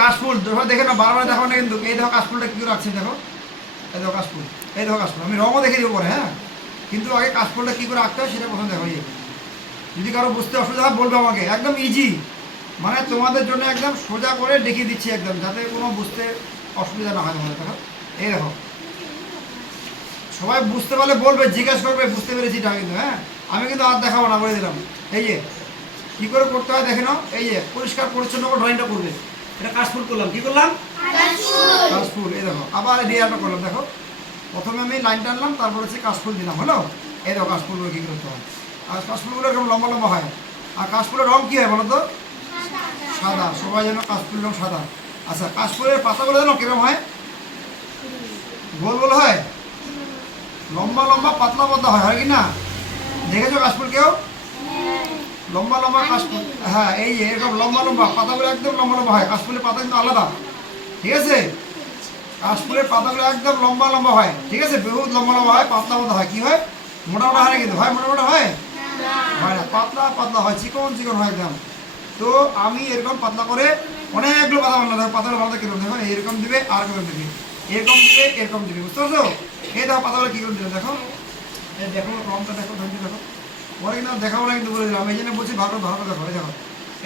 কাশফুল দেখে না, বারবার দেখো না কিন্তু। এই দেখো কাশফুলটা কি করে রাখছে, দেখো এই দেখো কাশফুল, এই দেখো কাশফুল। আমি রঙও দেখে দেবো পরে, হ্যাঁ, কিন্তু আগে কাশফুলটা কী করে রাখতে হয় সেটা প্রথমে দেখো। যদি কারো বুঝতে অসুবিধা হয় বলবে আমাকে, একদম ইজি, মানে তোমাদের জন্য একদম সোজা করে দেখিয়ে দিচ্ছি একদম, যাতে কোনো বুঝতে অসুবিধা না হয় তোমাদের। দেখো এই দেখো, সবাই বুঝতে পারলে বলবে, জিজ্ঞাসা করবে বুঝতে পেরেছিটা, কিন্তু হ্যাঁ আমি কিন্তু আর দেখাবো না, বলে দিলাম। এই যে কী করে করতে হয় দেখে নাও। এই যে পরিষ্কার পরিচ্ছন্ন করে ড্রয়িংটা করবে। এটা কাশফুল করলাম, কি করলাম, কাশফুল। এই দেখো আবার রিয়ালটা করলাম। দেখো প্রথমে আমি লাইন টানলাম, তারপর হচ্ছে কাশফুল দিলাম, হলো। এই দেখো কাশফুলগুলো কী করতে হয়। আর কাশফুলগুলো এরকম লম্বা লম্বা হয়। আর কাশফুলের রঙ কী হয় বলো তো? সাদা। সবাই যেন কাশফুলের রঙ সাদা। আচ্ছা, কাশফুলের পাতাগুলো যেন কীরকম হয়? গোল গোল হয়, লম্বা লম্বা পাতলা পাতলা হয়, হয় কি না? দেখেছো কাশফুল কেউ? লম্বা লম্বা কাশফুল, হ্যাঁ, এই যে এরকম লম্বা লম্বা পাতাগুলো একদম লম্বা লম্বা হয়। কাশফুলের পাতা কিন্তু আলাদা, ঠিক আছে? কাশফুলের পাতাগুলো একদম লম্বা লম্বা হয়, ঠিক আছে? বহুত লম্বা লম্বা হয়, পাতলা পাতলা হয়। কি হয়? মোটা মোটা হয় না কিন্তু, হয় মোটা মোটা হয়? হয় না, পাতলা পাতলা হয়, চিকন চিকন হয় একদম। তো আমি এরকম পাতলা করে অনেকগুলো পাতা বানালাম। দেখো পাতাগুলো বানাতে কিরকম, দেখো এরকম দিবে আর এরকম দিবে, এরকম দিবে এরকম দিবে, বুঝতে পারছো? এই দেখো পাতাগুলো কী করে দিলে, দেখো এই দেখো রঙটা দেখো, ধৈর্য দেখো। পরে কিন্তু দেখাবো না, কিন্তু বলে দিলাম। এই জন্য বলছি ভালো ভালো দেখো। এই দেখো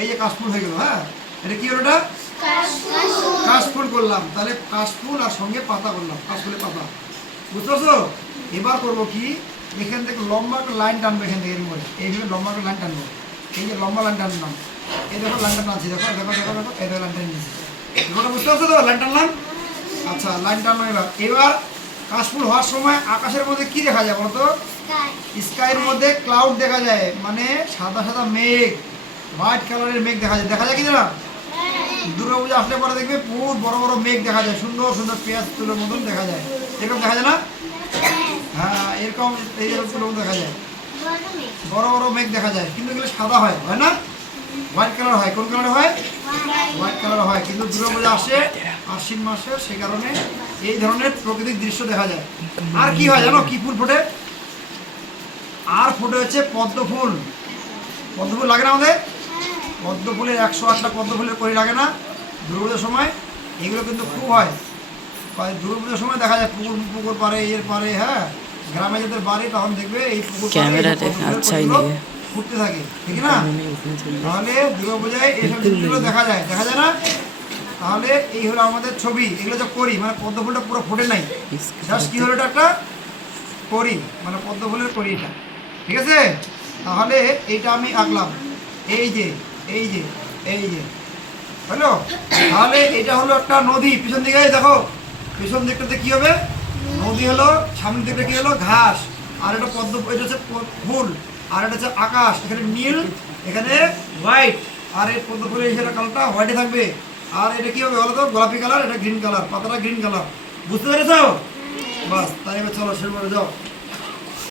এই যে কাশফুল হয়ে গেল, হ্যাঁ, এটা কি হলো? এটা কাশফুল করলাম। তাহলে কাশফুল আর সঙ্গে পাতা করলাম, কাশফুলের পাতা, বুঝতে পারছো? এবার করবো কি, এখান থেকে লম্বা একটা লাইন টানবো, এখান থেকে এরকম করে এইভাবে লম্বা একটা লাইন টানবো। এই যে লম্বা লাইন টানলাম, এই দেখো লাইনটা টানছি, দেখো দেখো দেখো দেখো, এই দেখো লাইন টান নিয়েছি। এবারটা বুঝতে পারছো তো? লাইন টানলাম। আচ্ছা, লাইন টানলাম। এবার কাশফুল হওয়ার সময় আকাশের মধ্যে কি দেখা যায় বলতো? স্কাইয়ের মধ্যে ক্লাউড দেখা যায়, মানে সাদা সাদা মেঘ, হোয়াইট কালারের মেঘ দেখা যায়। দেখা যায় কি না? দুর্গা পূজা আসলে পরে দেখবে বহুত বড় বড় মেঘ দেখা যায়, সুন্দর সুন্দর পেঁয়াজ তুলোর মতন দেখা যায়। এরকম দেখা যায় না? হ্যাঁ, এরকম এইরকম তুলোর মতো দেখা যায়, বড় বড় মেঘ দেখা যায়। কিন্তু এগুলো সাদা হয়, হয় না? হোয়াইট কালার হয়। কোন কালার হয়? হোয়াইট কালার হয়। কিন্তু দুর্গা পূজা আসে আশ্বিন মাসে, সে কারণে এই ধরনের প্রাকৃতিক দৃশ্য দেখা যায়। আর কি হয় জানো? কি ফুল ফোটে? আর ফুটে হচ্ছে পদ্ম ফুল। পদ্ম ফুল লাগে না আমাদের? পদ্ম ফুলের 108টা পদ্ম ফুলের কড়ি লাগে না দুর্গাপুজোর সময়? এগুলো কিন্তু খুব হয় দুর্গাপুজোর সময়, দেখা যায় পুকুর পুকুর পারে, এর পারে, হ্যাঁ, গ্রামে যাদের বাড়ি তখন দেখবে এই পুকুর ফুটতে থাকে, ঠিক না? তাহলে দুর্গাপূজায় এইসব জিনিসগুলো দেখা যায়, দেখা যায় না? তাহলে এই হলো আমাদের ছবি। এগুলো যে করি, মানে পদ্ম ফুলটা পুরো ফোটে নাই, জাস্ট কি হলো, এটা একটা করি, মানে পদ্ম ফুলের করি এটা, ঠিক আছে? তাহলে এইটা আমি আঁকলাম, এই যে এই যে এই যে, হলো। তাহলে এটা হলো একটা নদী। পিছন দিকে দেখো, পিছন দিকটাতে কি হবে? নদী হলো। সামনের দিকটা কি হলো? ঘাস। আর এটা পদ্ম, এটা হচ্ছে ফুল। আর এটা হচ্ছে আকাশ। এখানে নীল, এখানে হোয়াইট। আর এই পদ্ম ফুলের এই কালারটা হোয়াইটে থাকবে। আর এটা কি হবে বলো তো? গোলাপি কালার, এটা গ্রিন কালার, পাতাটা গ্রিন কালার। বুঝতে পেরেছো? বাস, তাই এবার চলো শুরু করে যাও।